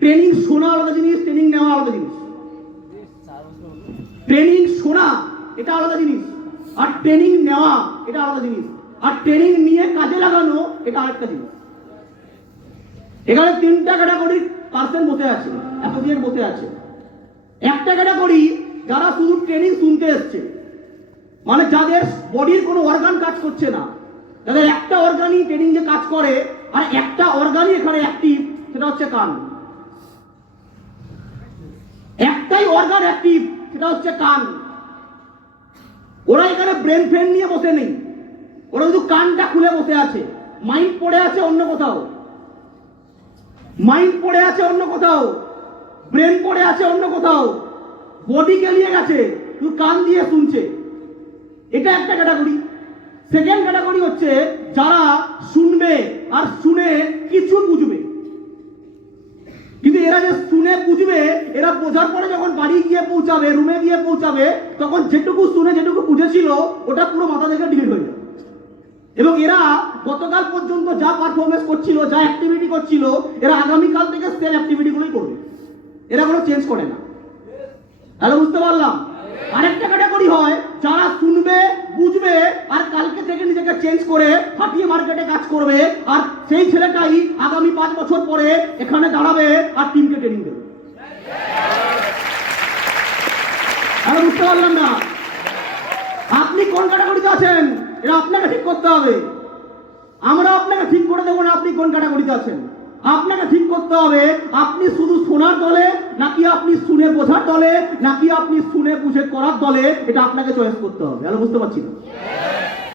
Training শোনা আলাদা জিনিস, ট্রেনিং নেওয়া আলাদা জিনিস। ট্রেনিং শোনা এটা আলাদা জিনিস, আর ট্রেনিং নেওয়া এটা আলাদা জিনিস, আর ট্রেনিং নিয়ে কাজে লাগানো এটা আরেকটা জিনিস। এখানে তিনটা ক্যাটাগরির পার্সন বসে আছে, অ্যাসোসিয়েট বসে আছে। একটা ক্যাটাগরি যারা শুধু ট্রেনিং শুনতে এসছে, মানে যাদের বডির কোনো অর্গান কাজ করছে না, যাদের একটা অর্গানই ট্রেনিং যে কাজ করে আর একটা অর্গানই এখানে অ্যাক্টিভ, সেটা হচ্ছে কান। একটাই অর্গান অ্যাক্টিভ, সেটা হচ্ছে কান। ওরা এখানে ব্রেন ফ্রেন নিয়ে বসে নেই, ওরা শুধু কানটা খুলে বসে আছে। মাইন্ড পড়ে আছে অন্য কোথাও, মাইন্ড পড়ে আছে অন্য কোথাও, ব্রেন পড়ে আছে অন্য কোথাও, বডি কেলিয়ে গেছে, শুধু কান দিয়ে শুনছে। এটা একটা ক্যাটাগরি। সেকেন্ড ক্যাটাগরি হচ্ছে যারা শুনবে আর শুনে কিছু বুঝবে, কিন্তু এরা যে শুনে বুঝবে, এরা বোঝার পরে যখন বাড়ি গিয়ে পৌঁছাবে, রুমে গিয়ে পৌঁছাবে, তখন যেটুকু শুনে যেটুকু বুঝেছিল ওটা পুরো মাথা থেকে ডিলিট হয়ে যাবে। এবং এরা গতকাল পর্যন্ত যা পারফরমেন্স করছিল, যা অ্যাক্টিভিটি করছিল, এরা আগামীকাল থেকে সেম অ্যাক্টিভিটিগুলোই করবে, এরা কোনো চেঞ্জ করে না। তাহলে বুঝতে পারলাম। আরেকটা ক্যাটাগরি হয় যারা শুনবে, বুঝবে, আর কালকে থেকে নিজেকে চেঞ্জ করে হাঁটিয়ে মার্কেটে কাজ করবে, আর সেই ছেলেটাই আগামী 5 বছর পরে এখানে দাঁড়াবে আর টিমকে ট্রেনিং দেবে। তাহলে বুঝতে পারলাম না আপনি কোন ক্যাটাগরিতে আছেন, এটা আপনাকে ঠিক করতে হবে। আমরা আপনাকে ঠিক করে দেবো না আপনি কোন ক্যাটাগরিতে আছেন। আপনাকে ঠিক করতে হবে আপনি শুধু শোনার দলে, নাকি আপনি শুনে বোঝার দলে, নাকি আপনি শুনে বুঝে করার দলে, এটা আপনাকে চয়েস করতে হবে। বুঝতে পারছি না?